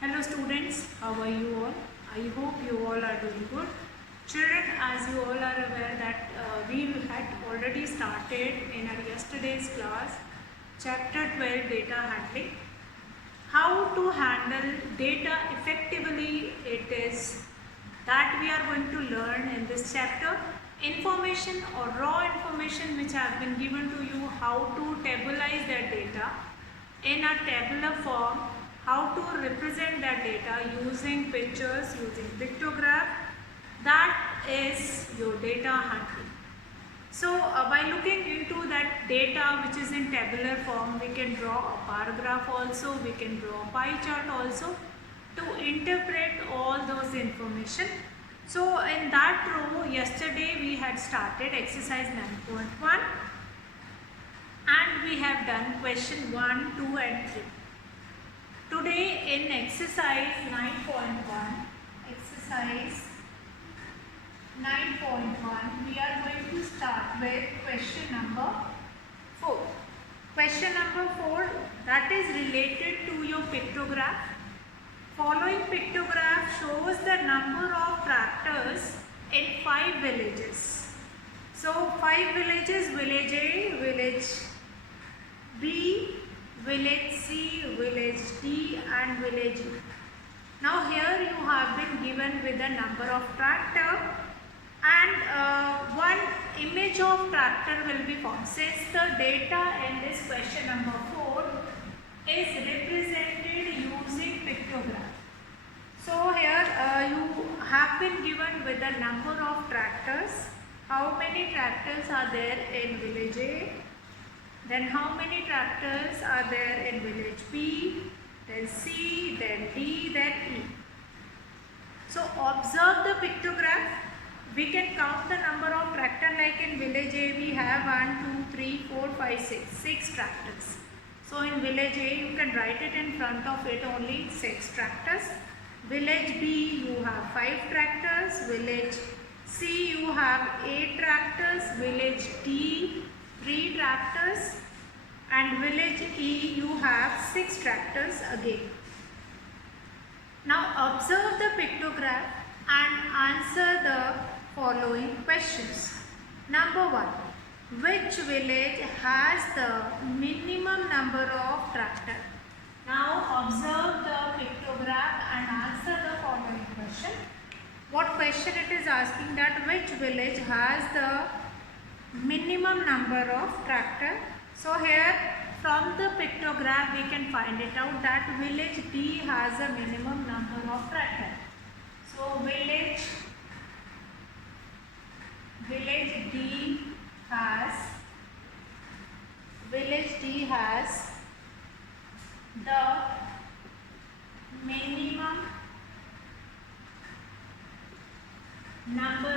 Hello students, how are you all? I hope you all are doing good. Children, as you all are aware that we had already started in our yesterday's class, chapter 12 data handling. How to handle data effectively, it is that we are going to learn in this chapter. Information or raw information which have been given to you, how to tabulize that data in a tabular form, how to represent that data using pictures, using pictograph. That is your data handling. So by looking into that data which is in tabular form, we can draw a bar graph also, we can draw a pie chart also to interpret all those information. So in that row, yesterday we had started exercise 9.1 and we have done question 1, 2 and 3. Today in exercise 9.1, we are going to start with question number 4. Question number 4, that is related to your pictograph. Following pictograph shows the number of tractors in 5 villages. So 5 villages, village A, village B, village C, village D and village E. Now here you have been given with the number of tractor and one image of tractor will be formed. Since the data in this question number 4 is represented using pictograph. So here you have been given with the number of tractors. How many tractors are there in village A? Then how many tractors are there in village B? Then C, then D, then E. So observe the pictograph. We can count the number of tractors. Like in village A we have 1, 2, 3, 4, 5, 6 tractors. So in village A you can write it in front of it only 6 tractors. Village B you have 5 tractors. Village C you have 8 tractors. Village D 3 tractors. And village E you have 6 tractors again. Now observe the pictograph and answer the following questions. Number 1. Which village has the minimum number of tractors? Now observe the pictograph and answer the following question. What question it is asking, that which village has the minimum number of tractors? So here from the pictograph we can find it out that village D has a minimum number of tractors. So village D has the minimum number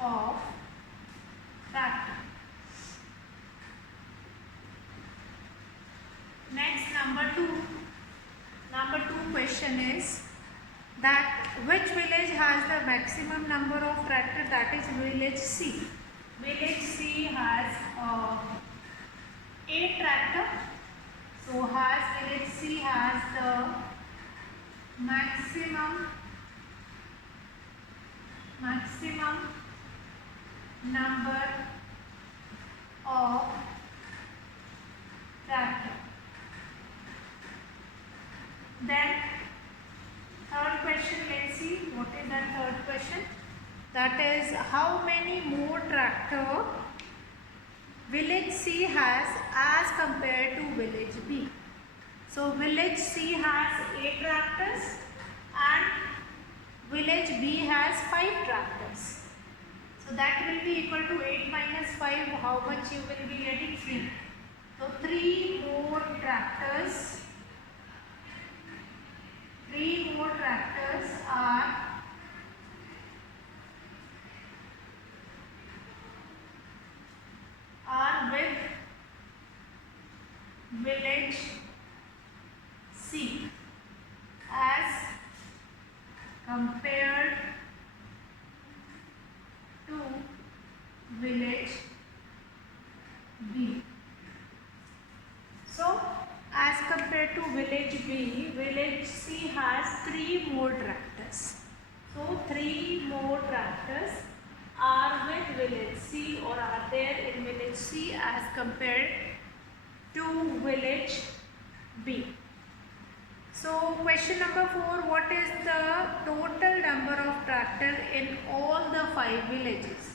of tractors. Next, number 2 question is that which village has the maximum number of tractors? That is village C. Village C has 8 tractors. So village C has the maximum number of tractors. Then third question, let's see what is that third question. That is, how many more tractors village C has as compared to village B? So village C has 8 tractors and village B has 5 tractors. So that will be equal to 8 minus 5. How much you will be getting? 3. So 3 more tractors. 3 more tractors are with village C as compared to village B. So village B, village C has 3 more tractors. So 3 more tractors are with village C or are there in village C as compared to village B. So question number 4, what is the total number of tractors in all the 5 villages?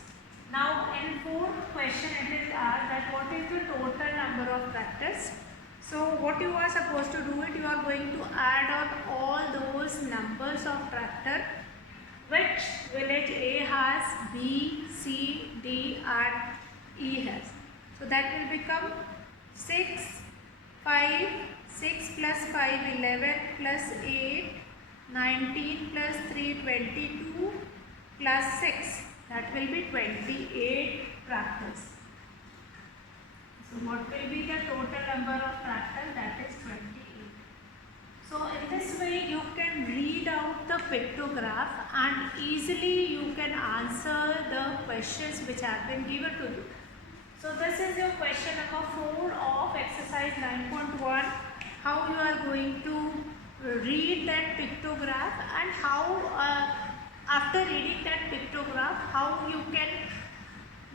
Now in 4th question it is asked that what is the total number of tractors? So what you are supposed to do it, you are going to add on all those numbers of tractor which village A has, B, C, D and E has. So that will become 6, 5, 6 plus 5, 11 plus 8, 19 plus 3, 22 plus 6. That will be 28 tractors. So what will be the total number of tractors? That is 28. So in this way you can read out the pictograph and easily you can answer the questions which have been given to you. So this is your question number 4 of exercise 9.1. How you are going to read that pictograph and how after reading that pictograph how you can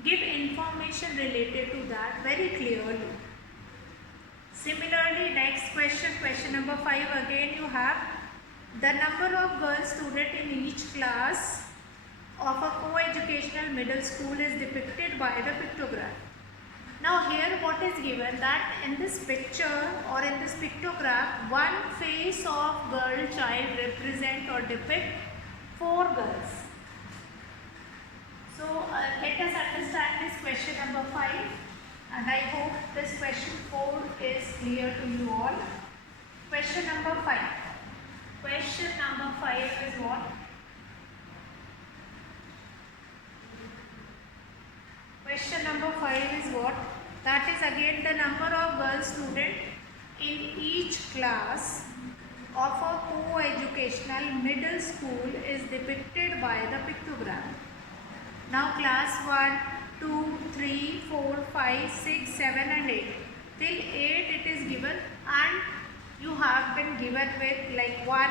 give information related to that very clearly. Similarly, next question, question number 5, again you have the number of girl students in each class of a co-educational middle school is depicted by the pictograph. Now here what is given that in this picture or in this pictograph, one face of girl child represent or depict 4 girls. So let us understand this question number 5 and I hope this question 4 is clear to you all. Question number 5. Question number 5 is what? Question number 5 is what? That is again the number of girl students in each class of a co-educational middle school is depicted by the pictograph. Now class 1, 2, 3, 4, 5, 6, 7 and 8. Till 8 it is given and you have been given with like 1.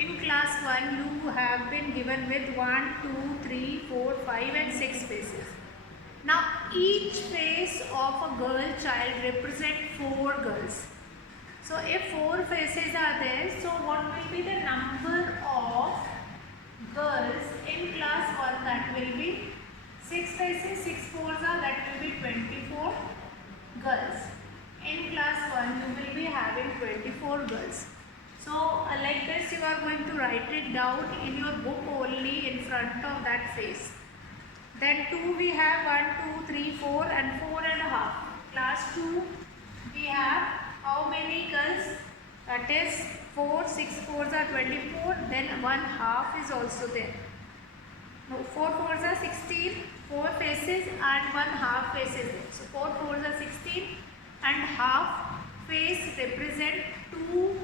In class 1 you have been given with 1, 2, 3, 4, 5 and 6 faces. Now each face of a girl child represent 4 girls. So if 4 faces are there, so what will be the number of girls in class 1? That will be 6 faces, 6 fours are, that will be 24 girls. In class 1 you will be having 24 girls. So like this you are going to write it down in your book only in front of that face. Then 2 we have 1, 2, 3, 4 and 4 and a half. Class 2 we have how many girls? That is 4, 6 fours are 24, then 1 half is also there. No, 4 fours are 16, 4 faces and 1 half face is there. So 4 fours are 16 and half face represent 2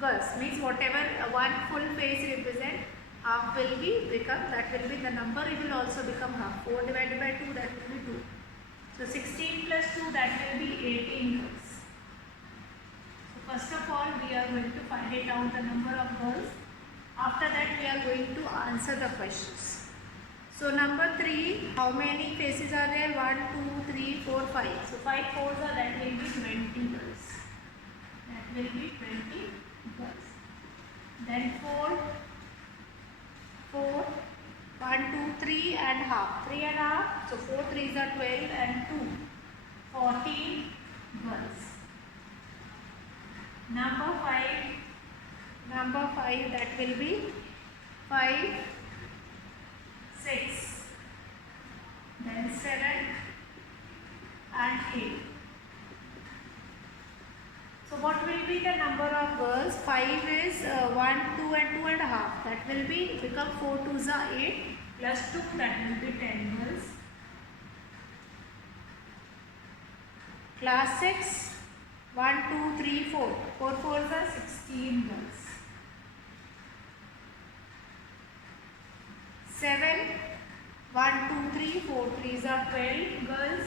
girls. Means whatever one full face represent, half will be become, that will be the number, it will also become half. 4 divided by 2, that will be 2. So 16 plus 2, that will be 18 girls. So first of all we are going to find it out the number of girls. After that we are going to answer the questions. So number 3, how many faces are there? 1, 2, 3, 4, 5. So 5 fours are, that will be 20 girls. That will be 20 girls. Then 4, 1, 2, 3 and half. 3 and half. So 4 threes are 12 and 2. 14 girls. Number 5, that will be 5, 6, then 7 and 8. So what will be the number of girls? 5 is 1, 2 and 2 and a half. That will be become 4 2s are 8 plus 2, that will be 10 girls. Class 6, 1, 2, 3, 4. 4 fours are 16 girls. 7, 1, 2, 3, 4 threes are 12 girls.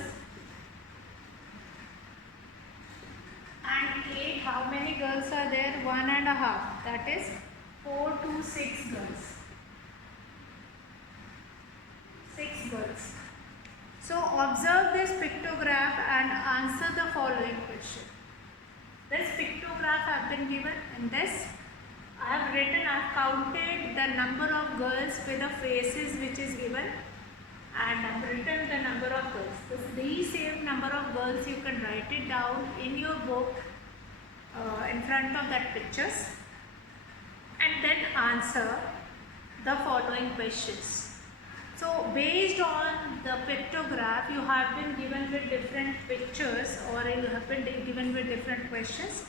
And 8, how many girls are there? 1.5. That is 4 to 6 girls. 6 girls. So observe this pictograph and answer the following question. This pictograph have been given in this. I have written, I have counted the number of girls with the faces which is given, and I have written the number of girls. So these same number of girls you can write it down in your book in front of that pictures, and then answer the following questions. So based on the pictograph, you have been given with different pictures, or you have been given with different questions.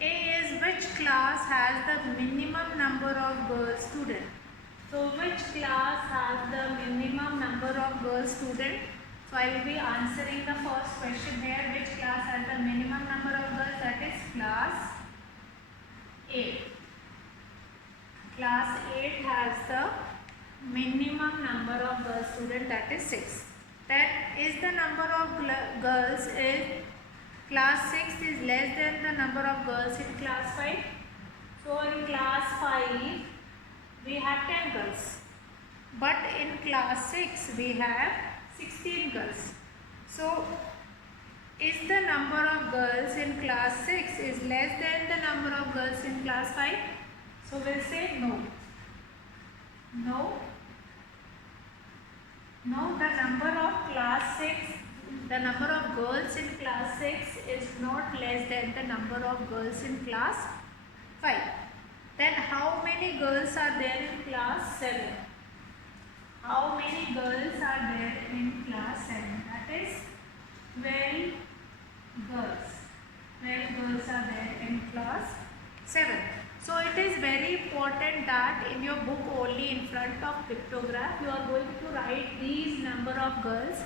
A is, which class has the minimum number of girl students? So which class has the minimum number of girl students? So I will be answering the first question here. Which class has the minimum number of girls? That is class 8. Class 8 has the minimum number of girl students, that is 6. That is the number of girls in class 6 is less than the number of girls in class 5. So in class 5 we have 10 girls, but in class 6 we have 16 girls. So is the number of girls in class 6 is less than the number of girls in class 5? So we'll say no. No. No, the number of class 6, the number of girls in class 6 is not less than the number of girls in class 5. Then how many girls are there in class 7? How many girls are there in class 7? That is 12 girls. 12 girls are there in class 7. So it is very important that in your book only in front of pictograph you are going to write these number of girls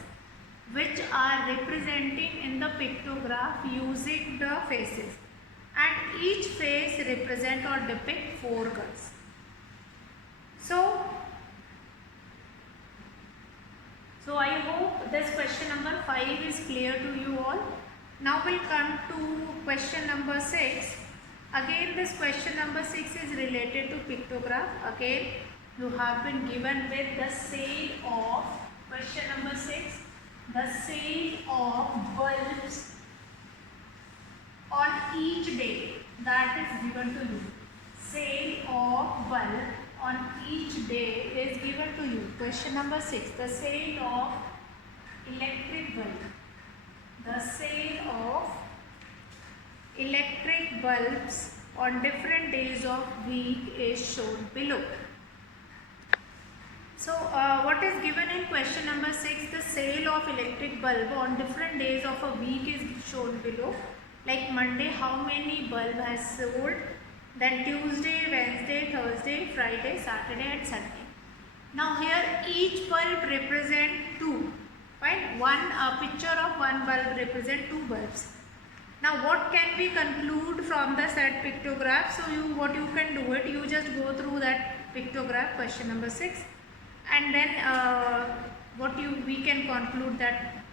which are representing in the pictograph using the faces, and each face represent or depict 4 girls. So I hope this question number 5 is clear to you all. Now we'll come to question number 6. Again, this question number 6 is related to pictograph. Again, you have been given with the sale of, question number 6, the sale of bulbs on each day, that is given to you. Sale of bulb on each day is given to you. Question number 6, the sale of electric bulb. The sale of electric bulbs on different days of week is shown below. So what is given in question number 6, the sale of electric bulb on different days of a week is shown below. Like Monday, how many bulb has sold, then Tuesday, Wednesday, Thursday, Friday, Saturday and Sunday. Now here each bulb represent 2, right? A picture of one bulb represent 2 bulbs. Now what can we conclude from the said pictograph? So what you can do it, you just go through that pictograph, question number 6, and then we can conclude that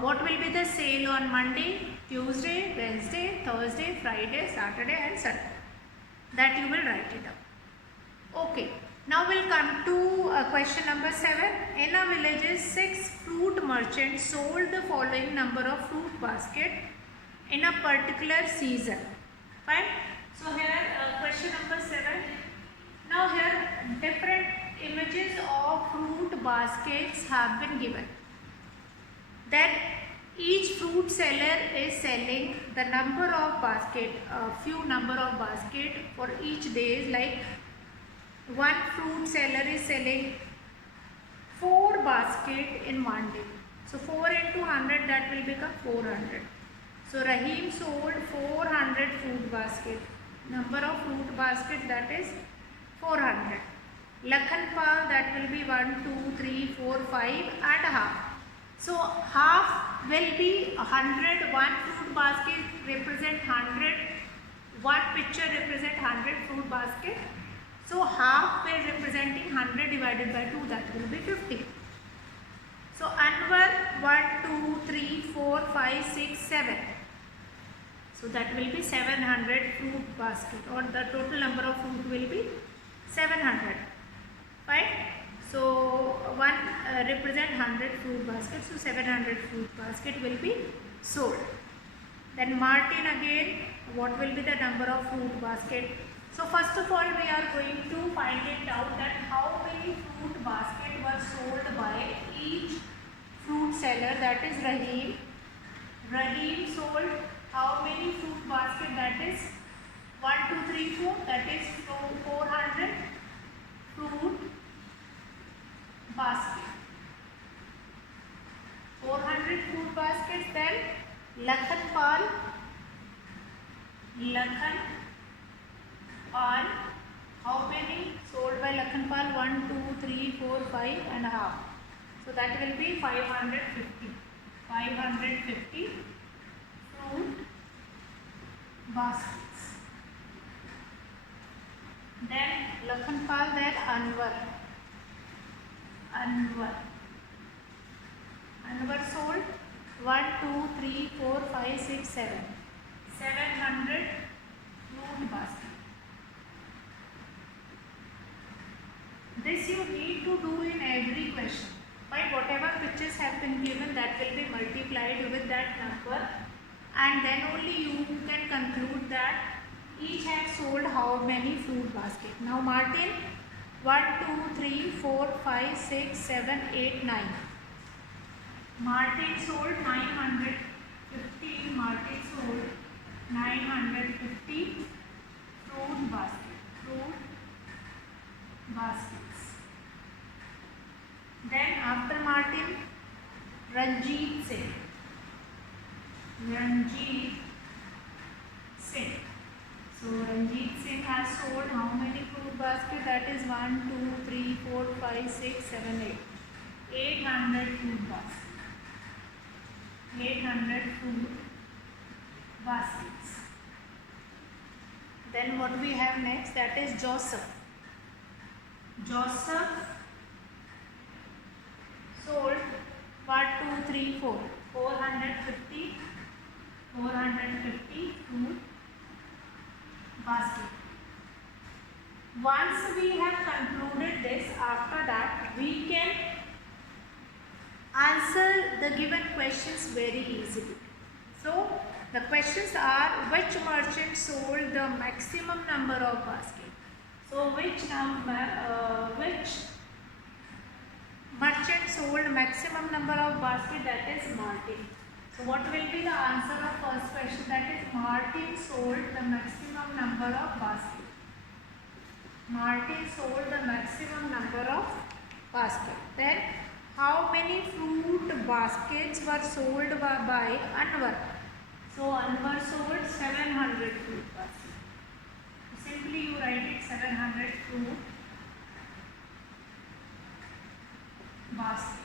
what will be the sale on Monday, Tuesday, Wednesday, Thursday, Friday, Saturday and Sunday. That you will write it up. Okay. Now we'll come to question number 7. In a village, 6 fruit merchants sold the following number of fruit baskets in a particular season. Fine. So here question number 7. Now here different images of fruit baskets have been given. Then each fruit seller is selling the number of basket, few number of basket for each day. Like one fruit seller is selling 4 basket in one day. So 4 into 100, that will become 400. So Rahim sold 400 fruit basket. Number of fruit basket, that is 400. Lakhanpal, that will be 1, 2, 3, 4, 5 and half. So half will be 100. One fruit basket represent 100. One picture represent 100 fruit basket. So half will representing 100 divided by 2, that will be 50. So Anwar 1, 2, 3, 4, 5, 6, 7. So that will be 700 fruit basket, or the total number of fruit will be 700. Fine. So one represent 100 fruit baskets, so 700 fruit basket will be sold. Then Martin again, what will be the number of fruit basket? So first of all we are going to find it out that how many fruit basket were sold by each fruit seller, that is Rahim. Rahim sold how many fruit basket? That is 1, 2, 3, 4, that is 400 fruit basket. 400 fruit baskets. Then Lakhanpal, how many sold by Lakhanpal? 1, 2, 3, 4, 5 and a half. So that will be 550. 550 fruit baskets. Then Lakhanpal, then Anwar sold 1, 2, 3, 4, 5, 6, 7. 700 fruit basket. This you need to do in every question. By whatever pictures have been given, that will be multiplied with that number, and then only you can conclude that each has sold how many fruit basket. Now Martin, 1, 2, 3, 4, 5, 6, 7, 8, 9. Martin sold 950. Martin sold 950 fruit baskets. Then after Martin, Ranjit Singh. So Ranjit Singh has sold how many fruit baskets? That is 1, 2, 3, 4, 5, 6, 7, 8. 800 fruit baskets. 800 fruit baskets. Then what we have next? That is Joseph. Joseph sold 1, 2, 3, 4. 450 fruit basket. Once we have concluded this, after that we can answer the given questions very easily. So the questions are, which merchant sold the maximum number of baskets? So which merchant sold maximum number of baskets? That is Martin. So what will be the answer of first question? That is Martin sold the maximum number of baskets. Martin sold the maximum number of baskets. Then how many fruit baskets were sold by Anwar? So Anwar sold 700 fruit baskets. Simply you write it 700 fruit baskets.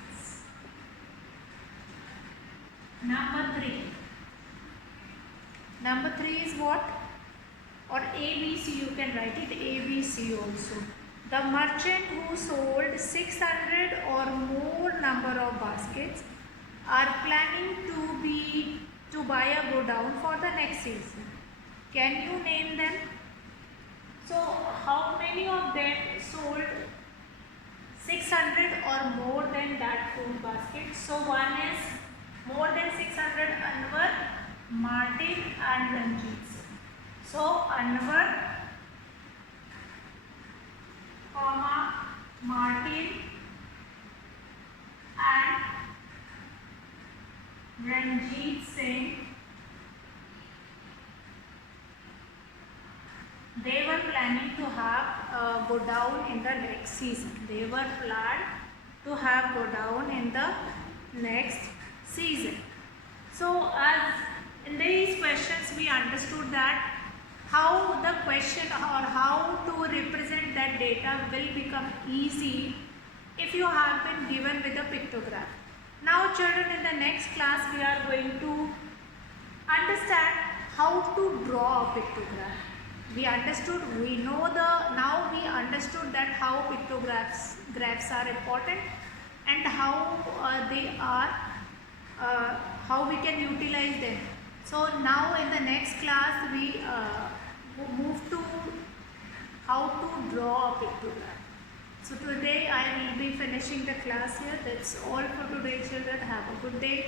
Number 3 is what? Or ABC, you can write it ABC also. The merchant who sold 600 or more number of baskets are planning to buy a godown for the next season. Can you name them? So how many of them sold 600 or more than that fruit basket? So one is more than 600, Anwar, Martin and Ranjit. So Anwar, Martin and Ranjit Singh, they were planning to have go down in the next season. They were planned to have go down in the next season. So as in these questions we understood that how the question or how to represent that data will become easy if you have been given with a pictograph. Now children, in the next class we are going to understand how to draw a pictograph. Now we understood that how graphs are important and how how we can utilize them. So now in the next class class we move to how to draw a pictogram. So today I will be finishing the class here. That's all for today, children. Have a good day.